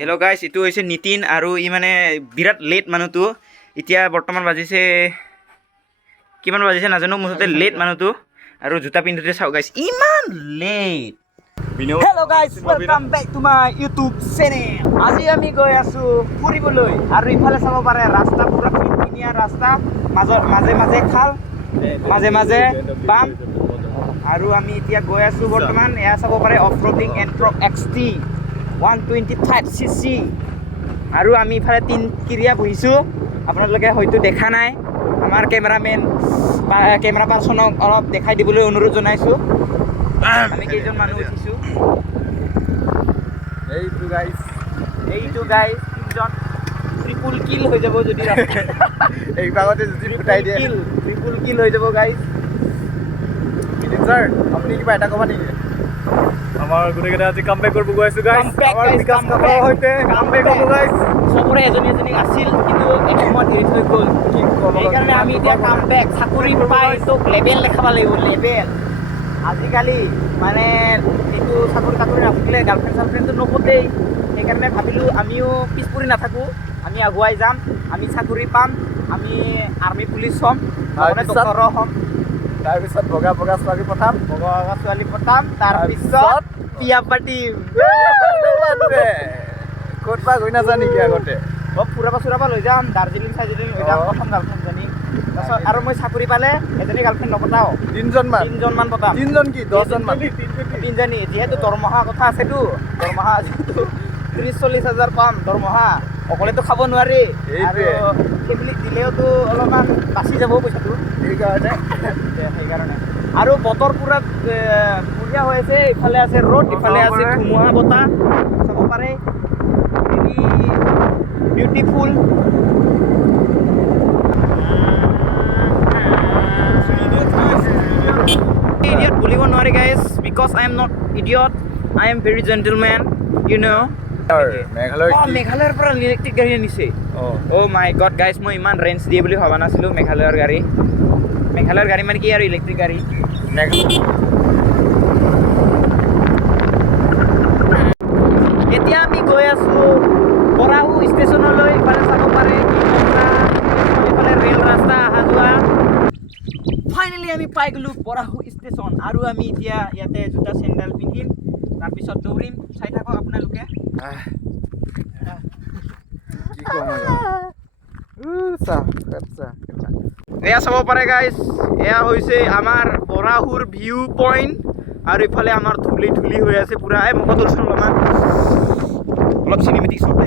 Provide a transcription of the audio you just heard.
Hello' গাইছ, এইটো হৈছে নিতিন আৰু ই মানে বিৰাট লেট মানুহটো। এতিয়া বৰ্তমান বাজিছে কিমান বাজিছে নাজানো, মুঠতে লেট মানুহটো। আৰু জোতা পিন্ধোতে চাওঁ গাইছ, ইমান late. Hello' guys, welcome back to my YouTube channel. আজি আমি গৈ আছো ফুৰিবলৈ আৰু ইফালে চাব পাৰে ৰাস্তা পুৰা ধুনীয়া ৰাস্তা, মাজে মাজে খাল, মাজে মাজে বাম। আৰু আমি এতিয়া গৈ আছো বৰ্তমান, এয়া চাব পাৰে অফ ৰ'ডিং এণ্ট্ৰক XT 125cc। আৰু আমি ইফালে তিনকিৰিয়া বহিছোঁ, আপোনালোকে হয়তো দেখা নাই। আমাৰ কেমেৰা পাৰ্চনক অলপ দেখাই দিবলৈ অনুৰোধ জনাইছোঁ। আমি কেইজন মানুহ উঠিছোঁ, এইটো গাইজ তিনিজন। ট্ৰিপুল কিল হৈ যাব যদি এই ভাগতে যদি ফুটাই দিয়ে ট্ৰিপুল কিল হৈ যাব গাইজ। ছাৰ আপুনি কিবা এটা ক'বা নেকি? আমাৰ গোটেইকেইটা আজি কামবেক কৰিব গৈ আছোঁ গাইজ। চবৰে এজনী এজনী আছিল, কিন্তু এসময়ত হেৰি হৈ গ'ল। সেইকাৰণে আমি এতিয়া কামবেক চাকৰি পাই তোক লেবেল দেখাব লাগিব, লেবেল। আজিকালি মানে এইটো চাকৰি নাথাকিলে গাৰ্লফ্ৰেণ্ড চাৰ্লফ্ৰেণ্ডটো নপতেই। সেইকাৰণে ভাবিলোঁ আমিও পিছ পৰি নাথাকোঁ, আমি আগুৱাই যাম। আমি চাকৰি পাম, আমি আৰ্মি পুলিচ হ'ম, ডক্টৰ হ'ম। তাৰপিছত বগা ছোৱালী পঠাম, তাৰপিছত বিয়া পাতিম। ক'ত বা গৈ নাযা নেকি আগতে? ফুৰাব লৈ যাম, দাৰ্জিলিং চাৰ্জিলিং লৈ যাম প্ৰথম গাৰ্লফ্ৰেণ্ডজনী। তাৰপিছত আৰু মই চাকৰি পালে এজনী গাৰ্লফ্ৰেণ্ড নপতাও, তিনিজনমান পতাম। 10জন মান তিনিজনী, যিহেতু দৰমহা কথা আছেতো। দৰমহা যিহেতু 30-40 হাজাৰ পাম দৰমহা, অকলেতো খাব নোৱাৰি। আৰু ফেমিলিক দিলেওতো অলপমান বাচি যাব পইচাটো, সেইকাৰণে। আৰু বতৰ পুৰা বঢ়িয়া হৈ আছে, ইফালে আছে ৰ'দ, ইফালে আছে ধুমুহা বতাহ, চাব পাৰে। বিউটিফুল। ইডিয়ট বুলিব নোৱাৰি guys, because I am not idiot, I am very gentlemen, you know'. মেঘালয়ৰ পৰা ইলেক্ট্ৰিক গাড়ী আনিছে। অ' মাই গড গাইজ, মই ইমান ৰেঞ্জ দিয়ে বুলি ভবা নাছিলোঁ। মেঘালয়ৰ গাড়ী মানে কি আৰু ইলেক্ট্ৰিক গাড়ী। এতিয়া আমি গৈ আছোঁ বৰাহু ষ্টেচনলৈ। ইফালে চাব পাৰে ইফালে ৰেল ৰাস্তা অহা যোৱা। ফাইনেলি আমি পাই গ'লোঁ বৰাহু ষ্টেচন। আৰু আমি এতিয়া ইয়াতে জোতা চেণ্ডেল পিন্ধিম, তাৰপিছত দৌৰিম। চাই থাকক আপোনালোকে। এয়া চাব পাৰে গাইজ, এয়া হৈছে আমাৰ বৰাহুৰ ভিউ পইণ্ট। আৰু ইফালে আমাৰ ধূলি হৈ আছে পুৰা। মুখত অলপ চিনেমেটিক শ্বট।